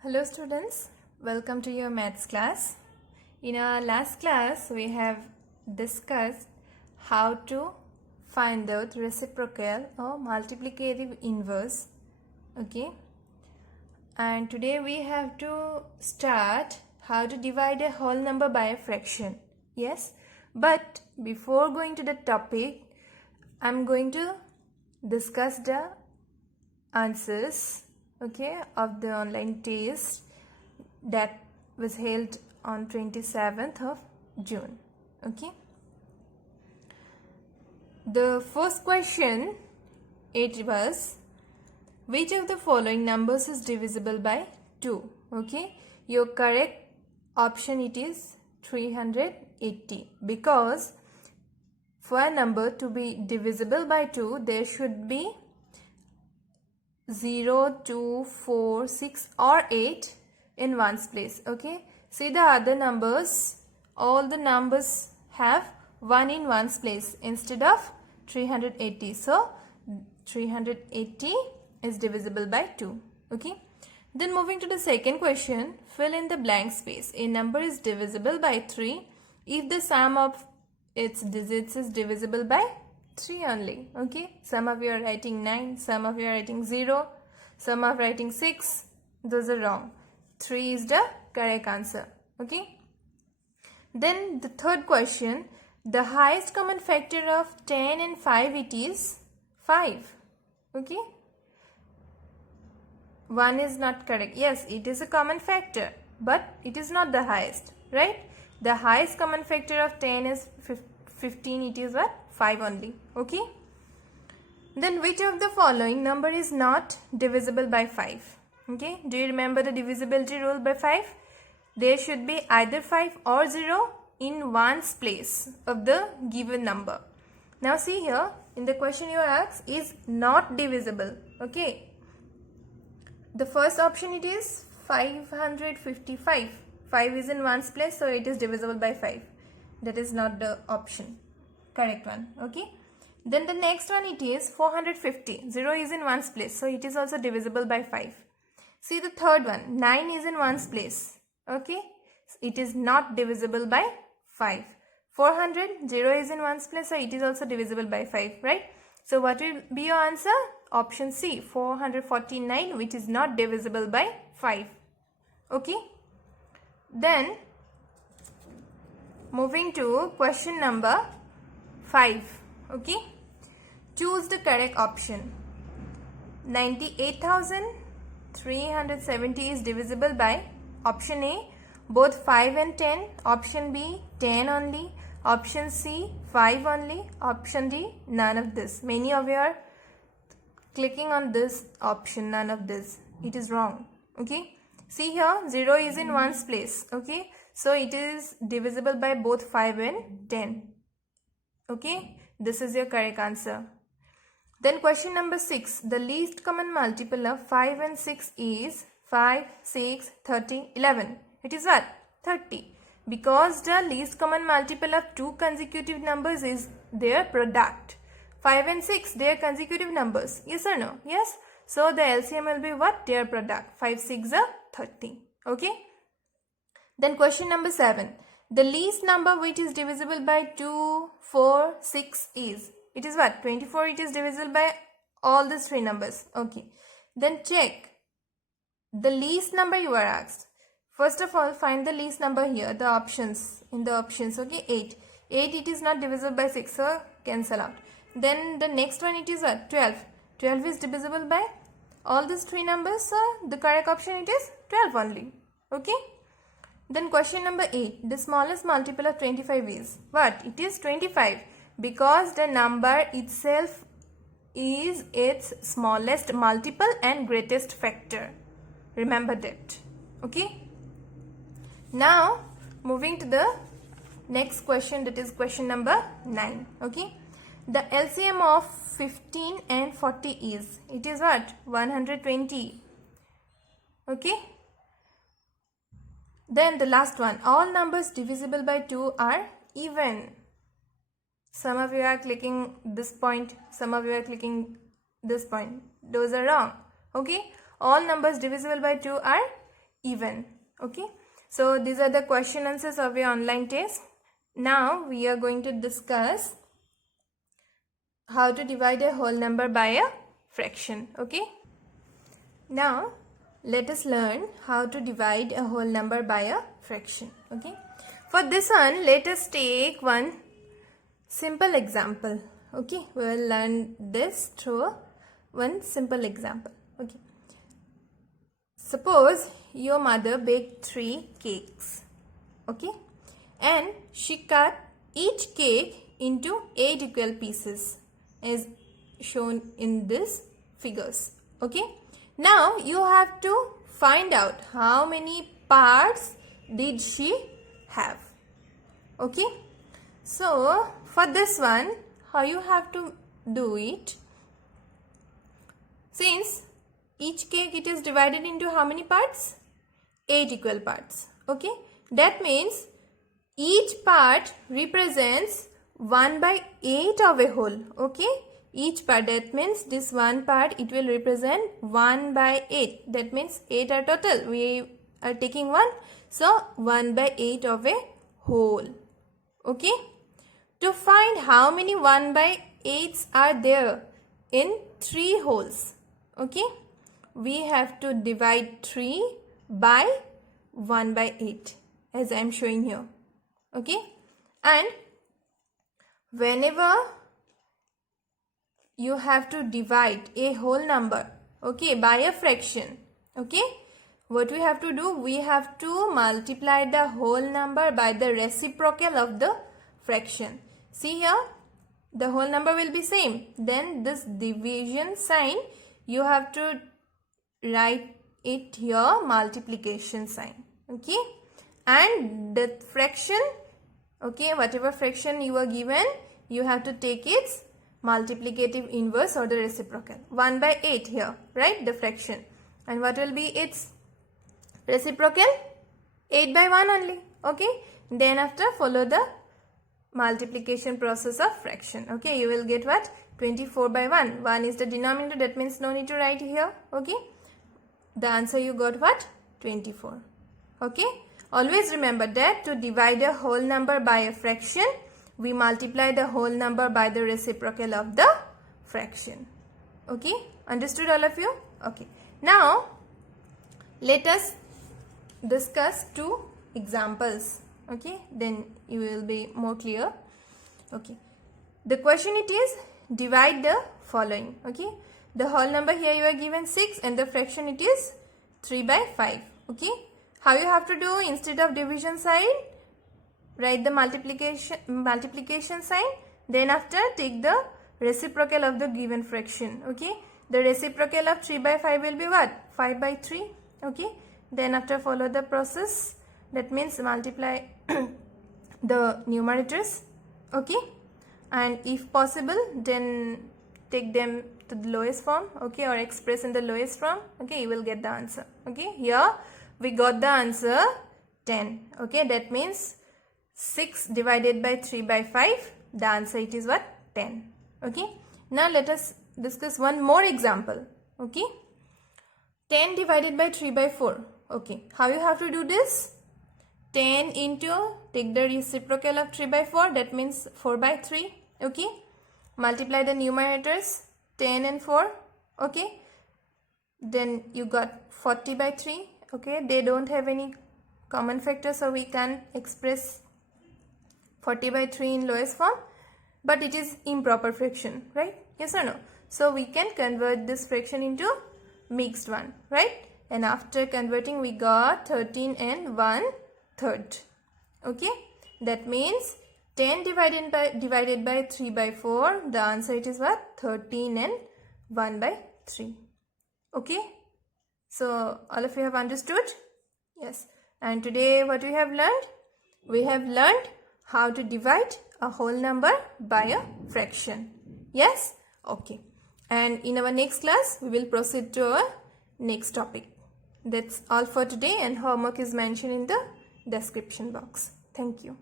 Hello students, welcome to your maths class. In our last class, we have discussed how to find out reciprocal or multiplicative inverse. Okay, and today we have to start how to divide a whole number by a fraction. Yes, but before going to the topic, I'm going to discuss the answers of the online test that was held on 27th of June. The first question, it was, which of the following numbers is divisible by 2? Your correct option, it is 380, because for a number to be divisible by 2 there should be 0, 2, 4, 6 or 8 in ones place. See the other numbers, all the numbers have 1 in ones place instead of 380. So 380 is divisible by 2. Then moving to the second question, fill in the blank space. A number is divisible by 3 if the sum of its digits is divisible by 3 only. Some of you are writing 9, some of you are writing 0, some are writing 6. Those are wrong. 3 is the correct answer. Then the third question, the highest common factor of 10 and 5, it is 5. 1 is not correct. Yes, it is a common factor, but it is not the highest, right? The highest common factor of 10 is 15, it is what? 5 only. Then which of the following number is not divisible by 5? Do you remember the divisibility rule by 5? There should be either 5 or 0 in ones place of the given number. Now see here, in the question you are asked is not divisible. The first option, it is 555. 5 is in ones place, so it is divisible by 5. That is not the option. Correct one. Then the next one, it is 450. 0 is in ones place, so it is also divisible by 5. See the third one, 9 is in ones place. It is not divisible by 5. 400, 0 is in ones place, so it is also divisible by 5, right? So what will be your answer? Option C, 449, which is not divisible by 5. Then moving to question number 5. Choose the correct option. 98,370 is divisible by option A, both 5 and 10, option B, 10 only, option C, 5 only, option D, none of this. Many of you are clicking on this option, none of this. It is wrong. See here, 0 is in ones place. So it is divisible by both 5 and 10. This is your correct answer. Then question number 6. The least common multiple of 5 and 6 is 5, 6, 30, 11. It is what? 30. Because the least common multiple of two consecutive numbers is their product. 5 and 6, they are consecutive numbers. Yes or no? Yes. So the LCM will be what? Their product. 5, 6 are 30. Then question number 7. The least number which is divisible by 2, 4, 6 is. It is what? 24. It is divisible by all these three numbers. Then check the least number you are asked. First of all, find the least number here. The options. In the options. 8. 8, it is not divisible by 6. So cancel out. Then the next one, it is what? 12. 12 is divisible by all these three numbers. So the correct option, it is 12 only. Then question number 8. The smallest multiple of 25 is what? It is 25, because the number itself is its smallest multiple and greatest factor. Remember that. Now moving to the next question, that is question number 9. The LCM of 15 and 40 is. It is what? 120. Then the last one, all numbers divisible by 2 are even. Some of you are clicking this point, some of you are clicking this point. Those are wrong. All numbers divisible by 2 are even. Okay, so these are the question answers of your online test. Now we are going to discuss how to divide a whole number by a fraction. Okay, now let us learn how to divide a whole number by a fraction. Okay, for this one let us take one simple example. Okay, we will learn this through one simple example. Okay, suppose your mother baked 3 cakes. Okay, and she cut each cake into 8 equal pieces as shown in this figures. Okay, now you have to find out how many parts did she have. Okay, so for this one, how you have to do it? Since each cake it is divided into how many parts? 8 equal parts. Okay, that means each part represents 1/8 of a whole. Okay, each part, that means this one part it will represent 1/8. That means 8 are total. We are taking 1, so 1/8 of a whole. Okay, to find how many 1/8s are there in 3 wholes. Okay, we have to divide 3 by 1/8 as I am showing here. Okay, and whenever you have to divide a whole number, okay, by a fraction, okay, what we have to do? We have to multiply the whole number by the reciprocal of the fraction. See here, the whole number will be same. Then this division sign, you have to write it here, multiplication sign. Okay, and the fraction, okay, whatever fraction you are given, you have to take its multiplicative inverse or the reciprocal. 1/8 here, right, the fraction. And what will be its reciprocal? 8/1 only. Okay, then after follow the multiplication process of fraction. Okay, you will get what? 24/1. 1 is the denominator, that means no need to write here. Okay, the answer you got what? 24. Okay, always remember that to divide a whole number by a fraction, we multiply the whole number by the reciprocal of the fraction. Okay, understood all of you? Okay, now let us discuss 2 examples. Okay, then you will be more clear. Okay, the question it is, divide the following. Okay, the whole number here you are given 6 and the fraction it is 3/5. Okay, how you have to do? Instead of division sign, write the multiplication sign, then after take the reciprocal of the given fraction. Okay, the reciprocal of 3/5 will be what? 5/3. Okay, then after follow the process, that means multiply the numerators. Okay, and if possible then take them to the lowest form. Okay, or express in the lowest form. Okay, you will get the answer. Okay, here we got the answer 10. Okay, that means 6 divided by 3/5, the answer it is what? 10. Okay, now let us discuss one more example. Okay, 10 divided by 3/4. Okay, how you have to do this? 10 into, take the reciprocal of 3/4, that means 4/3. Okay, multiply the numerators 10 and 4. Okay, then you got 40/3. Okay, they don't have any common factor, so we can express 40/3 in lowest form, but it is improper fraction, right? Yes or no? So we can convert this fraction into mixed one, right? And after converting we got 13 and 1/3. Okay, that means 10 divided by 3/4, the answer it is what? 13 and 1/3. Okay, so all of you have understood? Yes. And today what we have learned? We have learned how to divide a whole number by a fraction. Yes? Okay. And in our next class, we will proceed to our next topic. That's all for today, and homework is mentioned in the description box. Thank you.